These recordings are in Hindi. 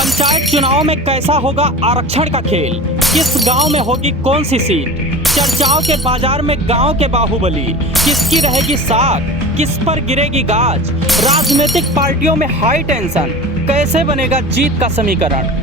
पंचायत चुनाव में कैसा होगा आरक्षण का खेल, किस गांव में होगी कौन सी सीट, चर्चाओं के बाजार में गांव के बाहुबली, किसकी रहेगी साख, किस पर गिरेगी गाज, राजनीतिक पार्टियों में हाई टेंशन, कैसे बनेगा जीत का समीकरण।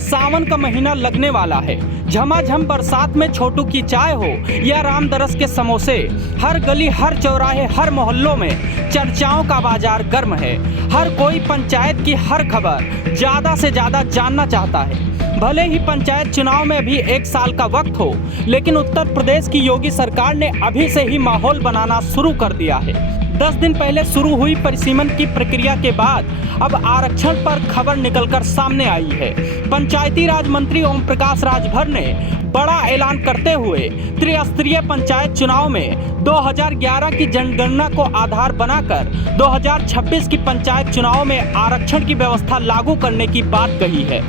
सावन का महीना लगने वाला है, झमाझम बरसात में छोटू की चाय हो या रामदरस के समोसे, हर गली हर चौराहे हर मोहल्लों में चर्चाओं का बाजार गर्म है। हर कोई पंचायत की हर खबर ज्यादा से ज्यादा जानना चाहता है। भले ही पंचायत चुनाव में अभी 1 साल का वक्त हो, लेकिन उत्तर प्रदेश की योगी सरकार ने अभी से ही माहौल बनाना शुरू कर दिया है। 10 दिन पहले शुरू हुई परिसीमन की प्रक्रिया के बाद अब आरक्षण पर खबर निकलकर सामने आई है। पंचायती राज मंत्री ओम प्रकाश राजभर ने बड़ा ऐलान करते हुए त्रिस्तरीय पंचायत चुनाव में 2011 की जनगणना को आधार बनाकर 2026 की पंचायत चुनाव में आरक्षण की व्यवस्था लागू करने की बात कही है।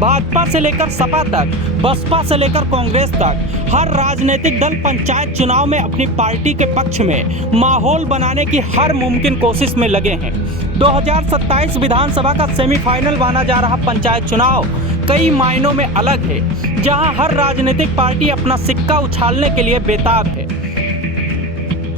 भाजपा से लेकर सपा तक, बसपा से लेकर कांग्रेस तक हर राजनीतिक दल पंचायत चुनाव में अपनी पार्टी के पक्ष में माहौल बनाने की हर मुमकिन कोशिश में लगे हैं। 2027 विधानसभा का सेमीफाइनल माना जा रहा पंचायत चुनाव कई मायनों में अलग है, जहां हर राजनीतिक पार्टी अपना सिक्का उछालने के लिए बेताब है।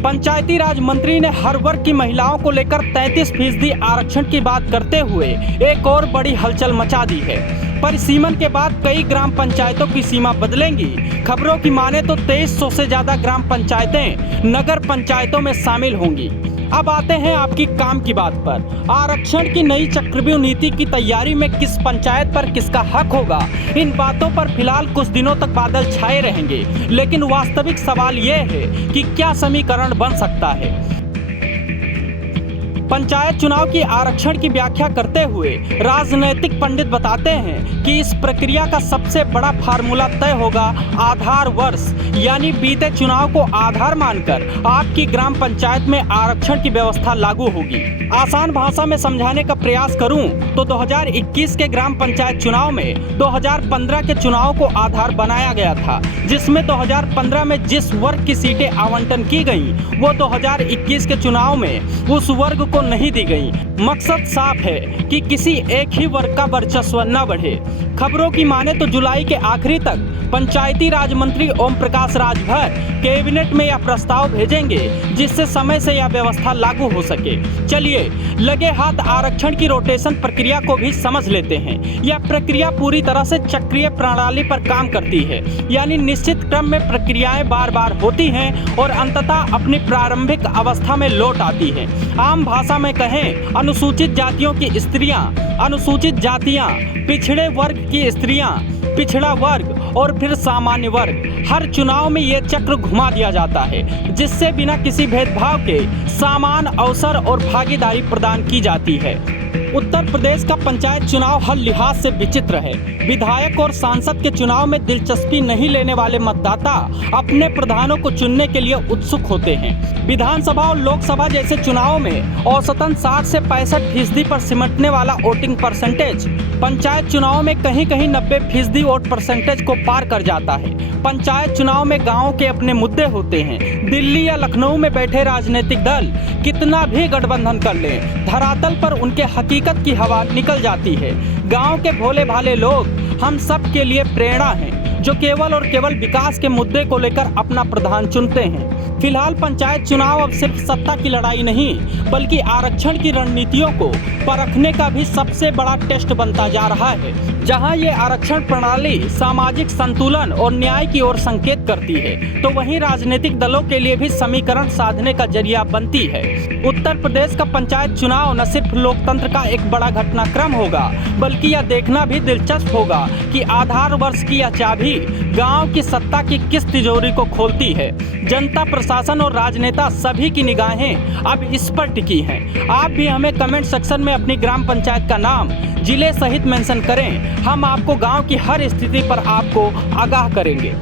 पंचायती राज मंत्री ने हर वर्ग की महिलाओं को लेकर 33% आरक्षण की बात करते हुए एक और बड़ी हलचल मचा दी है। परिसीमन के बाद कई ग्राम पंचायतों की सीमा बदलेंगी। खबरों की माने तो 2300 से ज्यादा ग्राम पंचायतें नगर पंचायतों में शामिल होंगी। अब आते हैं आपकी काम की बात पर। आरक्षण की नई चक्रव्यूह नीति की तैयारी में किस पंचायत पर किसका हक होगा, इन बातों पर फिलहाल कुछ दिनों तक बादल छाए रहेंगे, लेकिन वास्तविक सवाल यह है कि क्या समीकरण बन सकता है। पंचायत चुनाव की आरक्षण की व्याख्या करते हुए राजनीतिक पंडित बताते हैं कि इस प्रक्रिया का सबसे बड़ा फार्मूला तय होगा आधार वर्ष, यानी बीते चुनाव को आधार मानकर आपकी ग्राम पंचायत में आरक्षण की व्यवस्था लागू होगी। आसान भाषा में समझाने का प्रयास करूं तो 2021 के ग्राम पंचायत चुनाव में 2015 के चुनाव को आधार बनाया गया था, जिसमें 2015 में जिस वर्ग की सीटें आवंटन की गई वो 2021 के चुनाव में उस वर्ग को नहीं दी गई। मकसद साफ है कि किसी एक ही वर्ग का वर्चस्व न बढ़े। खबरों की माने तो जुलाई के आखिरी तक पंचायती राज मंत्री ओम प्रकाश राजभर कैबिनेट में यह प्रस्ताव भेजेंगे, जिससे समय से यह व्यवस्था लागू हो सके। चलिए लगे हाथ आरक्षण की रोटेशन प्रक्रिया को भी समझ लेते हैं। यह प्रक्रिया पूरी तरह से चक्रीय प्रणाली पर काम करती है, यानी निश्चित क्रम में प्रक्रियाएं बार बार होती हैं और अंततः अपनी प्रारंभिक अवस्था में लौट आती है। आम भाषा में कहें, अनुसूचित जातियों की स्त्रियां, अनुसूचित जातियां, पिछड़े वर्ग की स्त्रियां, पिछड़ा वर्ग और फिर सामान्य वर्ग। हर चुनाव में ये चक्र घुमा दिया जाता है, जिससे बिना किसी भेदभाव के समान अवसर और भागीदारी प्रदान की जाती है। उत्तर प्रदेश का पंचायत चुनाव हर लिहाज से विचित्र है। विधायक और सांसद के चुनाव में दिलचस्पी नहीं लेने वाले मतदाता अपने प्रधानों को चुनने के लिए उत्सुक होते हैं। विधानसभा और लोकसभा जैसे चुनाव में औसतन 60 से 65% पर सिमटने वाला वोटिंग परसेंटेज पंचायत चुनाव में कहीं कहीं 90% वोट परसेंटेज को पार कर जाता है। पंचायत चुनाव में गाँव के अपने मुद्दे होते हैं। दिल्ली या लखनऊ में बैठे राजनीतिक दल कितना भी गठबंधन कर लें, धरातल पर उनके हकीकत की हवा निकल जाती है। गांव के भोले भाले लोग हम सब के लिए प्रेरणा हैं, जो केवल और केवल विकास के मुद्दे को लेकर अपना प्रधान चुनते हैं। फिलहाल पंचायत चुनाव अब सिर्फ सत्ता की लड़ाई नहीं, बल्कि आरक्षण की रणनीतियों को परखने का भी सबसे बड़ा टेस्ट बनता जा रहा है, जहां ये आरक्षण प्रणाली सामाजिक संतुलन और न्याय की ओर संकेत करती है, तो वहीं राजनीतिक दलों के लिए भी समीकरण साधने का जरिया बनती है। उत्तर प्रदेश का पंचायत चुनाव न सिर्फ लोकतंत्र का एक बड़ा घटनाक्रम होगा, बल्कि यह देखना भी दिलचस्प होगा कि आधार वर्ष की यह चाबी गांव की सत्ता की किस तिजोरी को खोलती है। जनता, प्रशासन और राजनेता सभी की निगाहें अब इस पर टिकी हैं। आप भी हमें कमेंट सेक्शन में अपनी ग्राम पंचायत का नाम, जिले सहित मेंशन करें। हम आपको गांव की हर स्थिति पर आपको आगाह करेंगे।